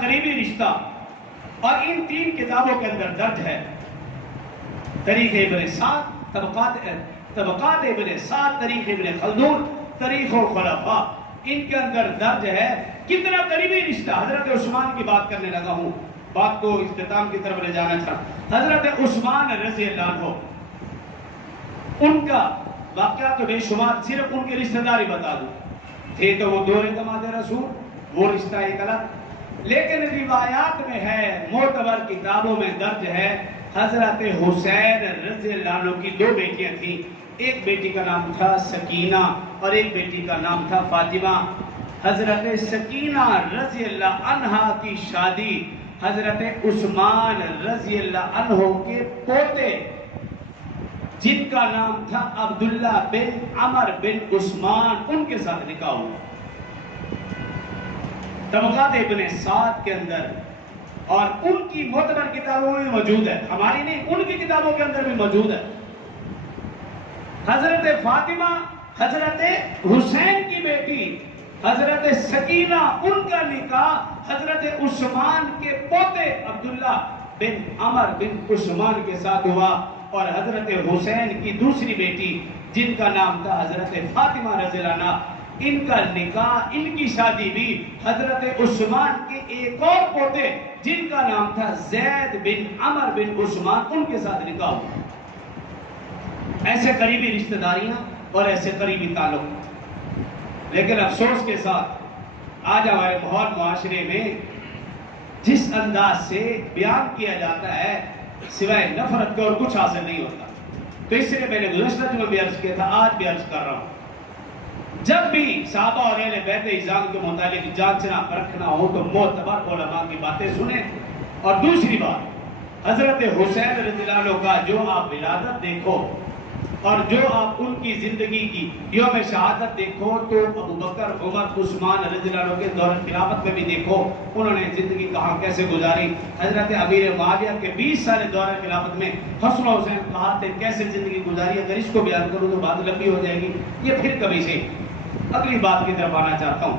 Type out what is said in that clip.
قریبی رشتہ اور ان 3 کتابوں کے اندر درج ہے. تاریخ ابن سعد، طبقات ابن سعد، تاریخ ابن خلدون، تاریخ الخلفاء، ان کے اندر درج ہے کتنا قریبی رشتہ. حضرت عثمان کی بات کرنے لگا ہوں، بات کو اختتام کی طرف لے جانا چاہتا. حضرت عثمان رضی اللہ عنہ، ان کا واقعہ تو بے شمار، صرف ان کی رشتہ داری بتا دوں. تھے تو وہ 2 داماد رسول، وہ رشتہ ایک الگ، لیکن روایات میں ہے، معتبر کتابوں میں درج ہے، حضرت حسین رضی اللہ عنہ کی 2 بیٹیاں تھیں. ایک بیٹی کا نام تھا سکینہ اور ایک بیٹی کا نام تھا فاطمہ. حضرت سکینہ رضی اللہ عنہا کی شادی حضرت عثمان رضی اللہ عنہ کے پوتے جن کا نام تھا عبداللہ بن عمر بن عثمان، ان کے ساتھ نکاح ہوا. طبقات ابن سعد کے اندر اور ان کی معتبر کتابوں میں موجود ہے، ہماری نہیں، ان کی کتابوں کے اندر بھی موجود ہے. حضرت فاطمہ حضرت حسین کی بیٹی حضرت سکینہ، ان کا نکاح حضرت عثمان کے پوتے عبداللہ بن عمر بن عثمان کے ساتھ ہوا. اور حضرت حسین کی دوسری بیٹی جن کا نام تھا حضرت فاطمہ رضی اللہ عنہا، ان کا نکاح، ان کی شادی بھی حضرت عثمان کے ایک اور پوتے جن کا نام تھا زید بن عمر بن عثمان، ان کے ساتھ نکاح ہوا. ایسے قریبی رشتہ داریاں اور ایسے قریبی تعلق. لیکن افسوس کے ساتھ آج ہمارے بہت معاشرے میں جس انداز سے بیان کیا جاتا ہے، سوائے نفرت کے اور کچھ حاصل نہیں ہوتا. تو اس لیے میں نے گزشتہ جمعہ بھی عرض کیا تھا، آج بھی عرض کر رہا ہوں، جب بھی صحابہ اور اہل بیت اعظام کے متعلق جانچنا پرکھنا ہو تو معتبر علماء کی باتیں سنیں. اور دوسری بات، حضرت حسین رضی اللہ عنہ کا جو آپ ولادت دیکھو اور جو آپ ان کی زندگی کی یوم شہادت دیکھو تو ابو بکر، عمر، عثمان رضی اللہ عنہ کے دور خلافت میں بھی دیکھو انہوں نے زندگی کہاں کیسے گزاری. حضرت امیر معاویہ کے 20 سال دور خلافت میں حسن و حسین کہاں تھے، کیسے زندگی گزاری. اگر اس کو بیان کروں تو بات لمبی ہو جائے گی، یہ پھر کبھی سے. اگلی بات کی طرف آنا چاہتا ہوں.